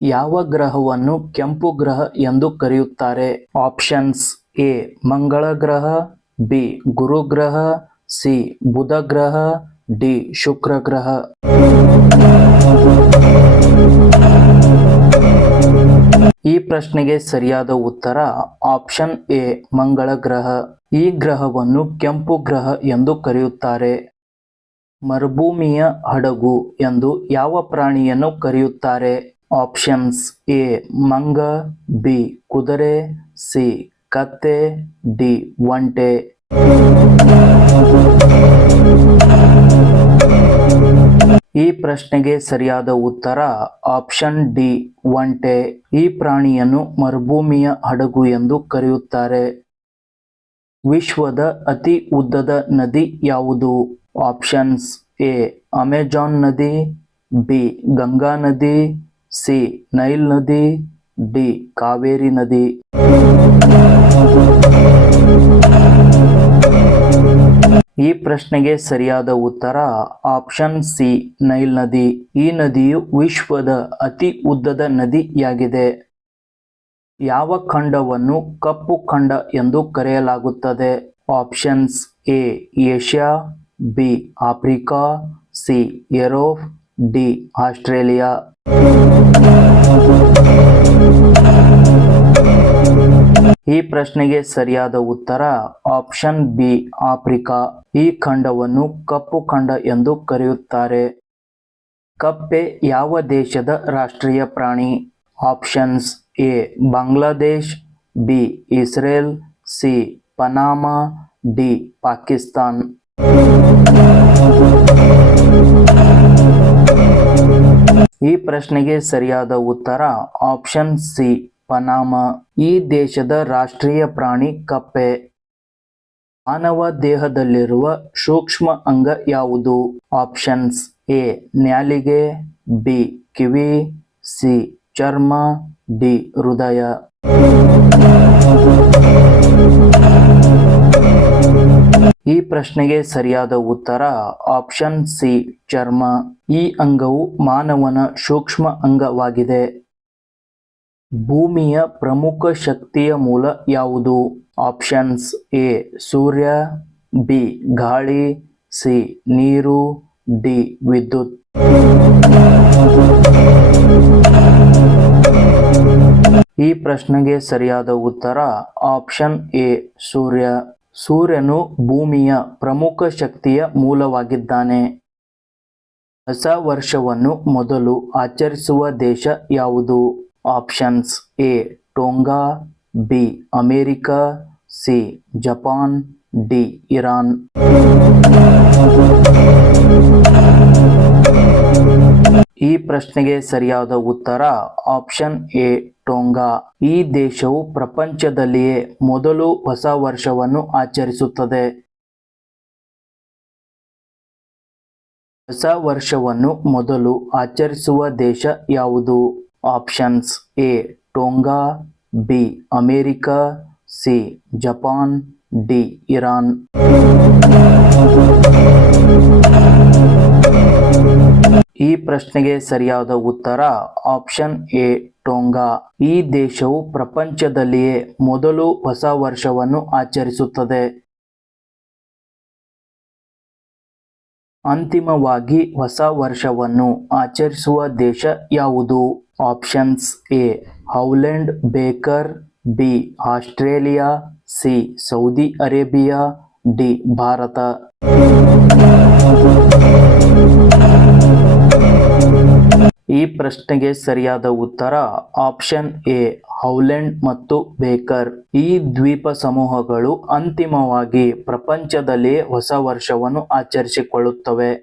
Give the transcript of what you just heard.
ಯಾವ ಗ್ರಹವನ್ನು ಕೆಂಪು ಗ್ರಹ ಎಂದು ಕರೆಯುತ್ತಾರೆ? ಆಪ್ಷನ್ಸ್: ಎ ಮಂಗಳ ಗ್ರಹ, ಬಿ ಗುರು ಗ್ರಹ, ಸಿ ಬುಧ ಗ್ರಹ, ಡಿ ಶುಕ್ರ ಗ್ರಹ. ಈ ಪ್ರಶ್ನೆಗೆ ಸರಿಯಾದ ಉತ್ತರ ಆಪ್ಷನ್ ಎ ಮಂಗಳ ಗ್ರಹ. ಈ ಗ್ರಹವನ್ನು ಕೆಂಪು ಗ್ರಹ ಎಂದು ಕರೆಯುತ್ತಾರೆ. ಮರುಭೂಮಿಯ ಹಡಗು ಎಂದು ಯಾವ ಪ್ರಾಣಿಯನ್ನು ಕರೆಯುತ್ತಾರೆ? ಆಪ್ಷನ್ಸ್: ಎ ಮಂಗ, ಬಿ ಕುದುರೆ, ಸಿ ಕತ್ತೆ, ಡಿ ಒಂಟೆ. ಈ ಪ್ರಶ್ನೆಗೆ ಸರಿಯಾದ ಉತ್ತರ ಆಪ್ಷನ್ ಡಿ ಒಂಟೆ. ಈ ಪ್ರಾಣಿಯನ್ನು ಮರುಭೂಮಿಯ ಹಡಗು ಎಂದು ಕರೆಯುತ್ತಾರೆ. ವಿಶ್ವದ ಅತಿ ಉದ್ದದ ನದಿ ಯಾವುದು? ಆಪ್ಷನ್ಸ್: ಎ ಅಮೆಜಾನ್ ನದಿ, ಬಿ ಗಂಗಾ ನದಿ, ಸಿ ನೈಲ್ ನದಿ, ಡಿ ಕಾವೇರಿ ನದಿ. ಈ ಪ್ರಶ್ನೆಗೆ ಸರಿಯಾದ ಉತ್ತರ ಆಪ್ಷನ್ ಸಿ ನೈಲ್ ನದಿ. ಈ ನದಿಯು ವಿಶ್ವದ ಅತಿ ಉದ್ದದ ನದಿಯಾಗಿದೆ. ಯಾವ ಖಂಡವನ್ನು ಕಪ್ಪು ಖಂಡ ಎಂದು ಕರೆಯಲಾಗುತ್ತದೆ? Options: A Asia, B Africa, C Europe, D Australia. ಈ ಪ್ರಶ್ನೆಗೆ ಸರಿಯಾದ ಉತ್ತರ ಆಪ್ಷನ್ ಬಿ ಆಫ್ರಿಕಾ. ಈ ಖಂಡವನ್ನು ಕಪ್ಪು ಖಂಡ ಎಂದು ಕರೆಯುತ್ತಾರೆ. ಕಪ್ಪೆ ಯಾವ ದೇಶದ ರಾಷ್ಟ್ರೀಯ ಪ್ರಾಣಿ? Options: A Bangladesh, B Israel, C Panama, D Pakistan. ಈ ಪ್ರಶ್ನೆಗೆ ಸರಿಯಾದ ಉತ್ತರ ಆಪ್ಷನ್ ಸಿ ಪನಾಮಾ. ಈ ದೇಶದ ರಾಷ್ಟ್ರೀಯ ಪ್ರಾಣಿ ಕಪ್ಪೆ. ಮಾನವ ದೇಹದಲ್ಲಿರುವ ಸೂಕ್ಷ್ಮ ಅಂಗ ಯಾವುದು? ಆಪ್ಷನ್ಸ್: ಎ ನ್ಯಾಲಿಗೆ, ಬಿ ಕಿವಿ, ಸಿ ಚರ್ಮ, ಡಿ ಹೃದಯ. ಈ ಪ್ರಶ್ನೆಗೆ ಸರಿಯಾದ ಉತ್ತರ ಆಪ್ಷನ್ ಸಿ ಚರ್ಮ. ಈ ಅಂಗವು ಮಾನವನ ಸೂಕ್ಷ್ಮ ಅಂಗವಾಗಿದೆ. ಭೂಮಿಯ ಪ್ರಮುಖ ಶಕ್ತಿಯ ಮೂಲ ಯಾವುದು? ಆಪ್ಷನ್ಸ್: ಎ ಸೂರ್ಯ, ಬಿ ಗಾಳಿ, ಸಿ ನೀರು, ಡಿ ವಿದ್ಯುತ್. ಈ ಪ್ರಶ್ನೆಗೆ ಸರಿಯಾದ ಉತ್ತರ ಆಪ್ಷನ್ ಎ ಸೂರ್ಯ. ಸೂರ್ಯನು ಭೂಮಿಯ ಪ್ರಮುಖ ಶಕ್ತಿಯ ಮೂಲವಾಗಿದ್ದಾನೆ. ಹೊಸ ವರ್ಷವನ್ನು ಮೊದಲು ಆಚರಿಸುವ ದೇಶ ಯಾವುದು? Options: A Tonga, B America, C Japan, D Iran. ಈ ಪ್ರಶ್ನೆಗೆ ಸರಿಯಾದ ಉತ್ತರ ಆಪ್ಷನ್ ಎ ಟೋಂಗಾ. ಈ ದೇಶವು ಪ್ರಪಂಚದಲ್ಲಿಯೇ ಮೊದಲು ಹೊಸ ವರ್ಷವನ್ನು ಆಚರಿಸುತ್ತದೆ. ಹೊಸ ವರ್ಷವನ್ನು ಮೊದಲು ಆಚರಿಸುವ ದೇಶ ಯಾವುದು? Options: A Tonga, B America, C Japan, D Iran. ಈ ಪ್ರಶ್ನೆಗೆ ಸರಿಯಾದ ಉತ್ತರ ಆಪ್ಷನ್ ಎ ಟೋಂಗಾ. ಈ ದೇಶವು ಪ್ರಪಂಚದಲ್ಲಿಯೇ ಮೊದಲು ಹೊಸ ವರ್ಷವನ್ನು ಆಚರಿಸುತ್ತದೆ. ಅಂತಿಮವಾಗಿ ಹೊಸ ವರ್ಷವನ್ನು ಆಚರಿಸುವ ದೇಶ ಯಾವುದು? Options: A Howland Baker, B Australia, C Saudi Arabia, D Bharat. ಈ ಪ್ರಶ್ನೆಗೆ ಸರಿಯಾದ ಉತ್ತರ ಆಪ್ಷನ್ ಎ ಹೌಲೆಂಡ್ ಮತ್ತು ಬೇಕರ್. ಈ ದ್ವೀಪ ಸಮೂಹಗಳು ಅಂತಿಮವಾಗಿ ಪ್ರಪಂಚದಲ್ಲಿಯೇ ಹೊಸ ವರ್ಷವನ್ನು ಆಚರಿಸಿಕೊಳ್ಳುತ್ತವೆ.